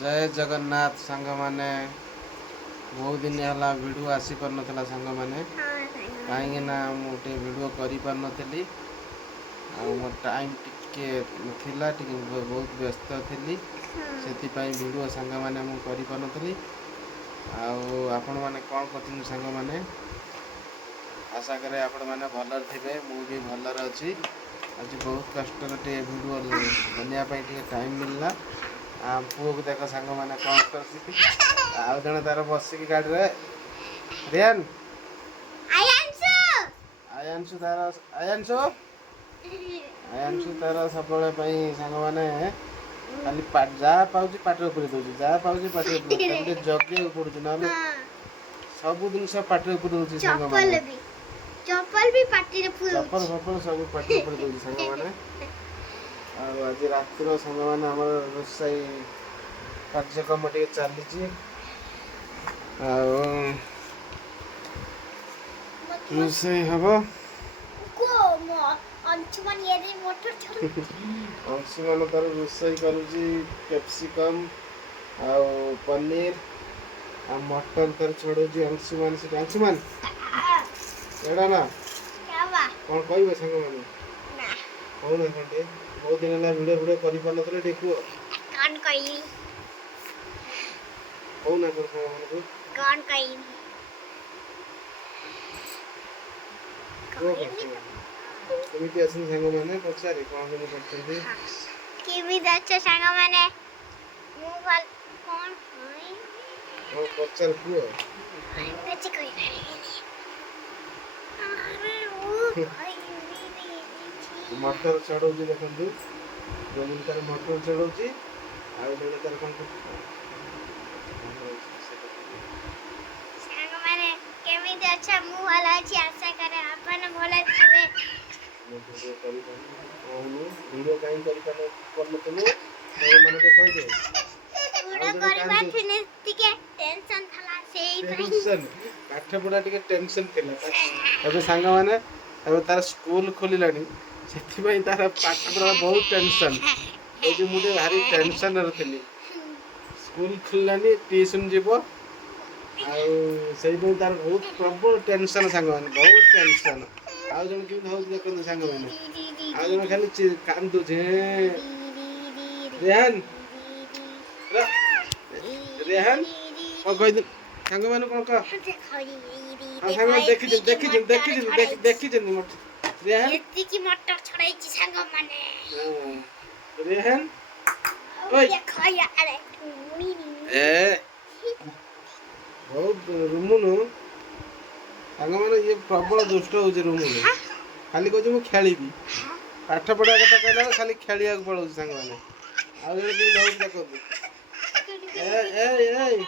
जय जगन्नाथ सांग माने बहुत दिन है वीडियो आसी पार ना सांग माने कहीं मुझे वीडियो कर पार नी मो टाइम टिके थिला बहुत व्यस्त थी से वीडियो सांग माने मु कर पार नी आपण मैंने कौन कर सांग माने आशा करे आपण मैंने भलर थे मुझे भलर अच्छी आज बहुत कष्ट वीडियो बनवाई टाइम मिलला पुओ को देख सांग मैंने कौन कर जन तार बसिक गाड़ी रे रियान आयांशु तार सब सांग मैंने खाली जहाँ पाँच पाटे पूरी दूसरी जहाँ पाँच पाटे जगे पड़ू ना सब जिन पाटे पूरी चप्पल फपल सब पाटे पूरी दूसरी सांग मैंने आज रातिर सांग मैंने आम रोषाई कार्यक्रम टे चली रोषाई हम अंशुमान तार रोषाई करुँची कैप्सिकम पनीर आ मटन तार छड़ाऊँ अंशुमान से अंशुमान एड़ा ना कौन कह सांग मैंने कहना कौन बहुत दिन है वीडियो वीडियो कर पार ना देखो कहना कौन केमिति असन सांग माने पचारे कोन कोन करछन्ती केमिति अच्छा सांग माने मु भल कोन होई ओ पचार पुओ पछ कोइ अरे ओ मटर चढ़ौची देखंतु जमिन तार मटर चढ़ौची आ जने तार कोन सांग माने केमिति अच्छा मु भल अछि आशा करे आपन भल थबे वीडियो करी ओनु वीडियो काई करी करन तनु माने के कहि दे पूरा करबा थिने टिके टेंशन थला सेई टेंशन पाठ पढ़ा टिके टेंशन थिला अब सांग माने अब तार स्कूल खोलिलानी सेथि पई तार पाठ पढ़ा बहुत टेंशन ए जे मुडे भारी टेंशन रहतली स्कूल खोलिलानी ट्यूशन जीवो आ सेई पई तार बहुत प्रबल टेंशन सांग माने बहुत टेंशन आ जन कि हो देखन सांग माने आ जन खाली कांदु छे रेहान रेहान ओ कहि दे सांग माने कोन का हां सांग देखि जन मत रेहान एति की मटर छड़ाई छी सांग माने रेहान ओय देखया अरे ए बहुत रुमुनु सांग माने ये प्रबल दुष्ट हो जे रुमुनु खाली कहू मु खेलीबी पाठ पढ़ा कथा कहला खाली खेलिया पड़ो सांग माने आ जे कि जाऊ देखो ए ए ए